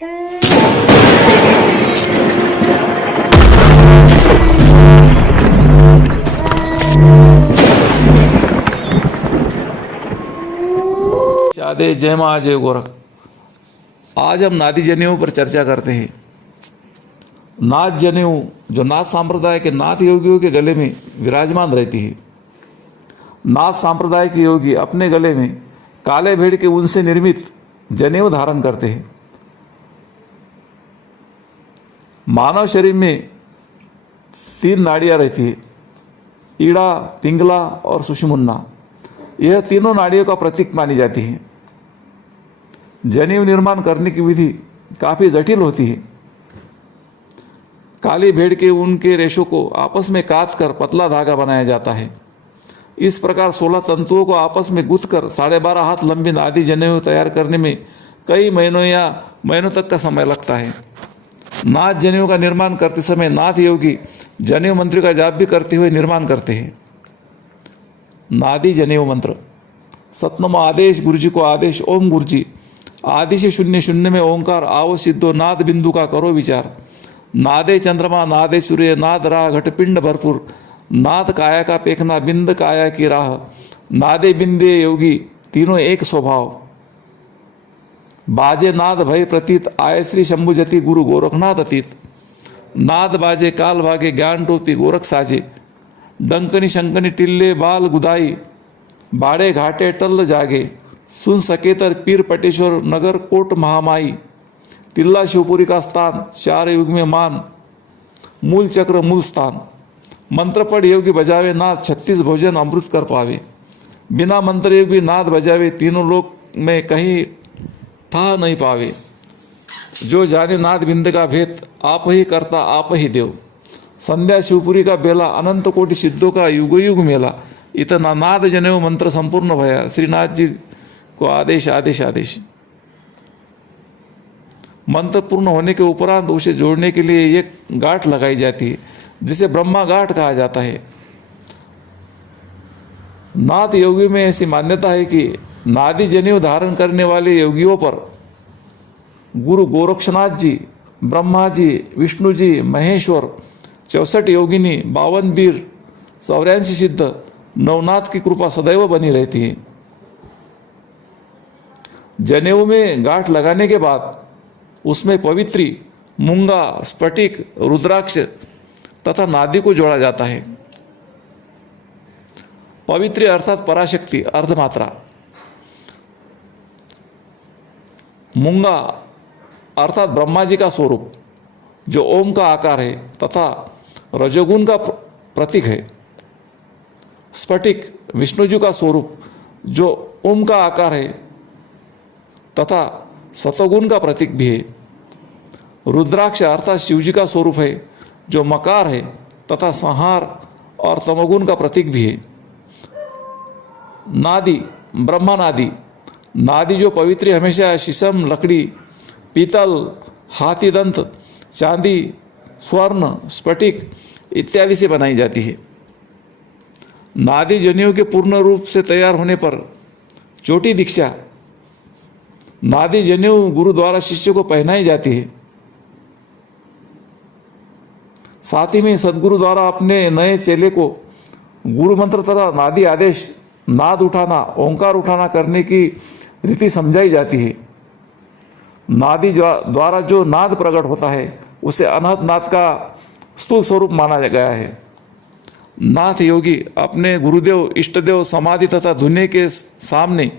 आदेश जय मां जय गोरख। आज हम नादी जनेऊ पर चर्चा करते हैं। नाद जनेऊ जो नाथ संप्रदाय के नाथ योगियों के गले में विराजमान रहती है। नाथ संप्रदाय के योगी अपने गले में काले भेड़ के ऊन से निर्मित जनेऊ धारण करते हैं। मानव शरीर में 3 नाड़ियां रहती है, ईड़ा, पिंगला और सुषुम्ना। यह तीनों नाड़ियों का प्रतीक मानी जाती है। जनेऊ निर्माण करने की विधि काफ़ी जटिल होती है। काली भेड़ के ऊन के रेशों को आपस में काट कर पतला धागा बनाया जाता है। इस प्रकार 16 तंतुओं को आपस में गूंथकर 12.5 हाथ लंबी नादी जनेऊ तैयार करने में कई महीनों या महीनों तक का समय लगता है। नाद जनेऊ का निर्माण करते समय नाथ योगी जनेऊ मंत्र का जाप भी करते हुए निर्माण करते हैं। नादी जनेऊ मंत्र। सतनाम आदेश गुरुजी को आदेश। ओम गुरुजी आदि से 0 0 में ओंकार आओ सिद्धो नाद बिंदु का करो विचार। नादे चंद्रमा नादे सूर्य नाद राह घटपिंड भरपूर। नाद काया का पेखना बिंद काया की राह। नादे बिंदे योगी तीनों एक स्वभाव। बाजे नाद भय प्रतीत आय श्री शंभु जति गुरु गोरखनाथ अतीत। नाद बाजे काल भागे ज्ञान टोपी गोरख साजे। डंकनी शंकनी टिल्ले बाल गुदाई। बाड़े घाटे टल्ल जागे। सुन सकेतर पीर पटेश्वर नगर कोट महामाई। टिल्ला शिवपुरी का स्थान 4 युग में मान। मूल चक्र मूल स्थान। मंत्र पढ़ योगी बजावे नाद 36 भोजन अमृत कर पावे। बिना मंत्र योगी नाद बजावे तीनों लोक में कहीं ठा नहीं पावे। जो जाने नाद बिंद का भेद आप ही करता आप ही देव। संध्या शिवपुरी का बेला अनंत कोटि सिद्धों का युग युग मेला। इतना नाद जनेऊ मंत्र संपूर्ण भया। श्रीनाथ जी को आदेश आदेश आदेश। मंत्र पूर्ण होने के उपरांत उसे जोड़ने के लिए एक गांठ लगाई जाती है जिसे ब्रह्मा गांठ कहा जाता है। नाथ योगी में ऐसी मान्यता है कि नादी जनेऊ धारण करने वाले योगियों पर गुरु गोरक्षनाथ जी, ब्रह्मा जी, विष्णु जी, महेश्वर, 64 योगिनी, 52 वीर, 84 सिद्ध, नवनाथ की कृपा सदैव बनी रहती है। जनेऊ में गांठ लगाने के बाद उसमें पवित्री, मूंगा, स्फटिक, रुद्राक्ष तथा नादी को जोड़ा जाता है। पवित्री अर्थात पराशक्ति अर्धमात्रा। मूंगा अर्थात ब्रह्मा जी का स्वरूप जो ओम का आकार है तथा रजोगुण का प्रतीक है। स्फटिक विष्णु जी का स्वरूप जो ओम का आकार है तथा सतोगुण का प्रतीक भी है। रुद्राक्ष अर्थात शिव जी का स्वरूप है जो मकार है तथा संहार और तमोगुण का प्रतीक भी है। नादी ब्रह्मा नादी। नादी जो पवित्र हमेशा शीशम, लकड़ी, पीतल, हाथी दंत, चांदी, स्वर्ण, स्फटिक इत्यादि से बनाई जाती है। नादी जनेऊ के पूर्ण रूप से तैयार होने पर चोटी दीक्षा नादी जनेऊ गुरु द्वारा शिष्य को पहनाई जाती है। साथ ही में सदगुरु द्वारा अपने नए चेले को गुरु मंत्र तथा नादी आदेश, नाद उठाना, ओंकार उठाना करने की रीति समझाई जाती है। नादी द्वारा जो नाद प्रकट होता है उसे अनहद नाद का स्थूल स्वरूप माना गया है। नाथ योगी अपने गुरुदेव, इष्टदेव, समाधि तथा धुने के सामने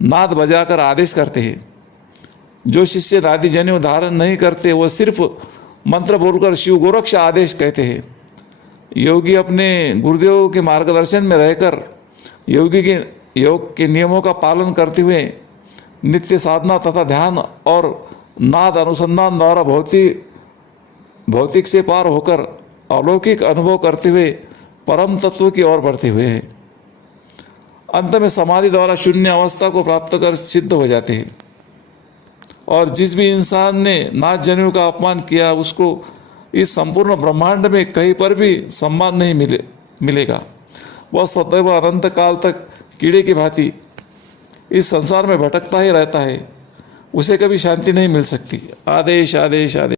नाद बजाकर आदेश करते हैं। जो शिष्य नादी जनेऊ धारण नहीं करते वह सिर्फ मंत्र बोलकर शिव गोरक्ष आदेश कहते हैं। योगी अपने गुरुदेव के मार्गदर्शन में रहकर योगी के योग के नियमों का पालन करते हुए नित्य साधना तथा ध्यान और नाद अनुसंधान द्वारा भौतिक से पार होकर अलौकिक अनुभव करते हुए परम तत्व की ओर बढ़ते हुए हैं। अंत में समाधि द्वारा शून्य अवस्था को प्राप्त कर सिद्ध हो जाते हैं। और जिस भी इंसान ने नाद जनेऊ का अपमान किया उसको इस संपूर्ण ब्रह्मांड में कहीं पर भी सम्मान नहीं मिलेगा। वह सदैव अनंत काल तक कीड़े की भांति इस संसार में भटकता ही रहता है। उसे कभी शांति नहीं मिल सकती। आदेश आदेश आदेश।